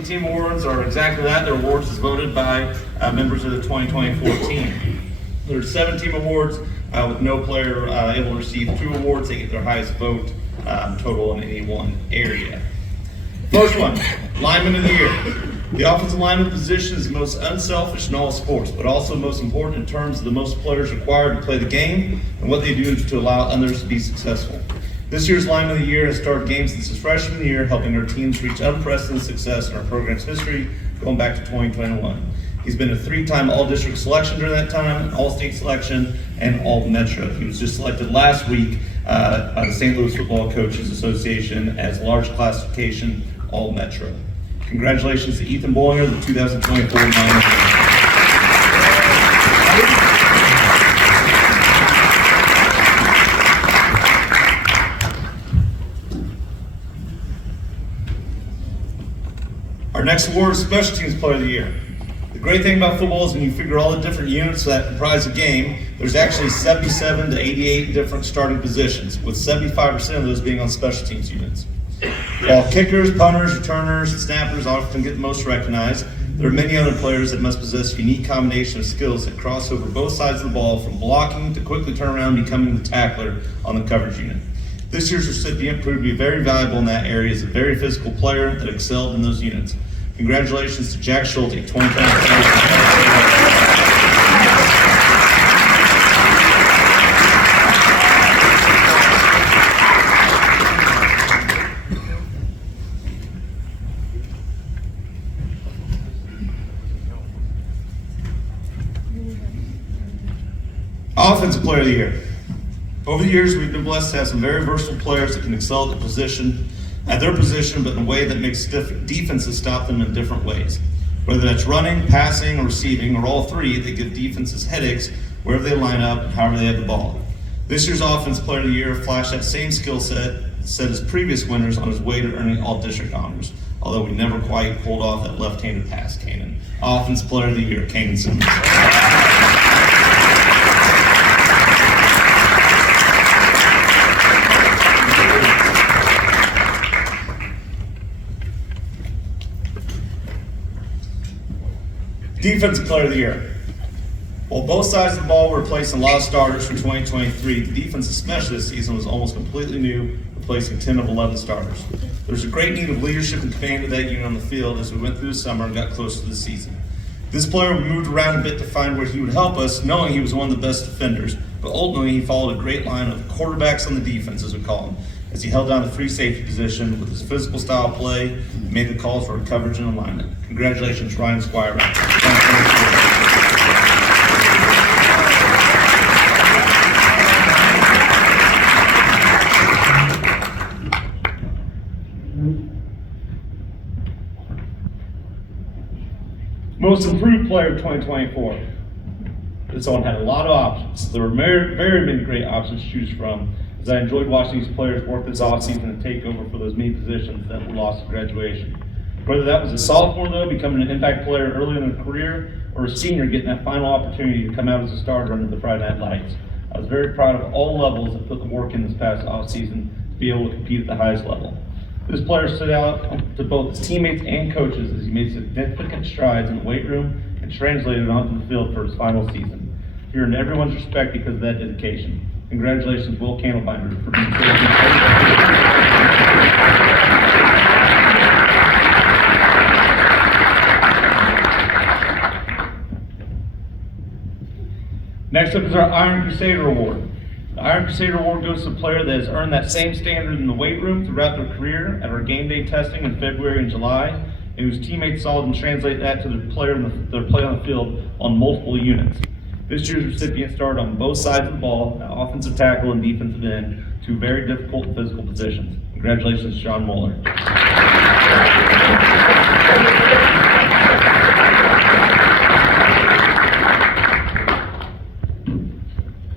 Team awards are exactly that. They're awards as voted by members of the 2024 team. There are 7 team awards with no player able to receive 2 awards. They get their highest vote total in any one area. First one, lineman of the year. The offensive lineman position is the most unselfish in all sports, but also most important in terms of the most players required to play the game and what they do to allow others to be successful. This year's lineman of the year has started games since his freshman year, helping our teams reach unprecedented success in our program's history, going back to 2021. He's been a 3-time All-District selection during that time, an All-State selection, and All-Metro. He was just selected last week by the St. Louis Football Coaches Association as large classification All-Metro. Congratulations to Ethan Bollinger, the 2024 lineman of the year. Our next award is Special Teams Player of the Year. The great thing about football is when you figure all the different units that comprise a game, there's actually 77 to 88 different starting positions, with 75% of those being on special teams units. While kickers, punters, returners, and snappers often get the most recognized, there are many other players that must possess a unique combination of skills that cross over both sides of the ball, from blocking to quickly turn around and becoming the tackler on the coverage unit. This year's recipient proved to be very valuable in that area as a very physical player that excelled in those units. Congratulations to Jack Schulte, 2020. Offensive Player of the Year. Over the years, we've been blessed to have some very versatile players that can excel at their position, but in a way that makes defenses stop them in different ways. Whether that's running, passing, or receiving, or all three, they give defenses headaches wherever they line up and however they have the ball. This year's Offensive Player of the Year flashed that same skill set as previous winners on his way to earning all-district honors, although we never quite pulled off that left-handed pass cannon. Offensive Player of the Year, Kanan Simmons. Defensive Player of the Year. While both sides of the ball were replacing a lot of starters for 2023, the defense, especially this season, was almost completely new, replacing 10 of 11 starters. There's a great need of leadership and command of that unit on the field as we went through the summer and got close to the season. This player moved around a bit to find where he would help us, knowing he was one of the best defenders, but ultimately he followed a great line of quarterbacks on the defense, as we call them, as he held down the free safety position with his physical style of play and made the calls for coverage and alignment. Congratulations, Ryan Squire. Most Improved Player of 2024. This one had a lot of options. There were very many great options to choose from, as I enjoyed watching these players work this offseason and take over for those many positions that were lost at graduation. Whether that was a sophomore, though, becoming an impact player early in their career, or a senior getting that final opportunity to come out as a starter under the Friday Night Lights. I was very proud of all levels that put the work in this past offseason to be able to compete at the highest level. This player stood out to both his teammates and coaches as he made significant strides in the weight room and translated onto the field for his final season. He earned everyone's respect because of that dedication. Congratulations, Will Candlebinder, for being Next up is our Iron Crusader Award. The Iron Crusader Award goes to a player that has earned that same standard in the weight room throughout their career at our game day testing in February and July, and whose teammates saw them translate that to their play on the field on multiple units. This year's recipient started on both sides of the ball, offensive tackle and defensive end, 2 very difficult physical positions. Congratulations, Sean Moeller.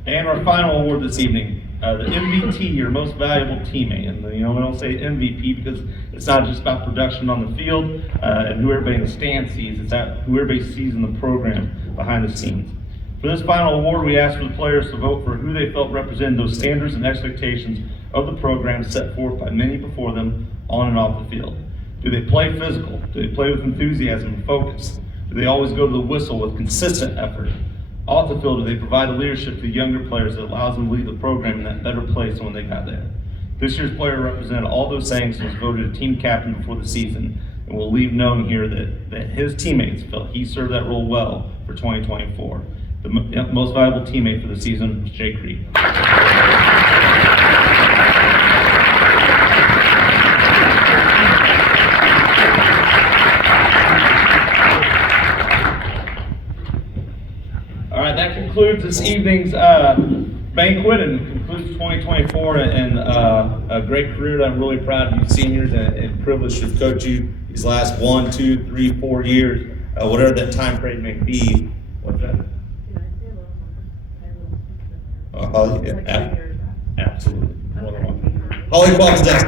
And our final award this evening, the MVP, or Most Valuable Teammate. And we don't say MVP because it's not just about production on the field and who everybody in the stand sees, it's who everybody sees in the program behind the scenes. For this final award, we asked for the players to vote for who they felt represented those standards and expectations of the program set forth by many before them on and off the field. Do they play physical? Do they play with enthusiasm and focus? Do they always go to the whistle with consistent effort? Off the field, do they provide the leadership to the younger players that allows them to lead the program in that better place than when they got there? This year's player represented all those things and was voted a team captain before the season, and will leave known here that his teammates felt he served that role well for 2024. The most valuable teammate for the season was Jake Reed. All right, that concludes this evening's banquet and concludes 2024 and a great career that I'm really proud of you seniors and privileged to coach you these last 1, 2, 3, 4 years, whatever that time frame may be. What's that? Holly, yeah, absolutely. Holly Bob's desk.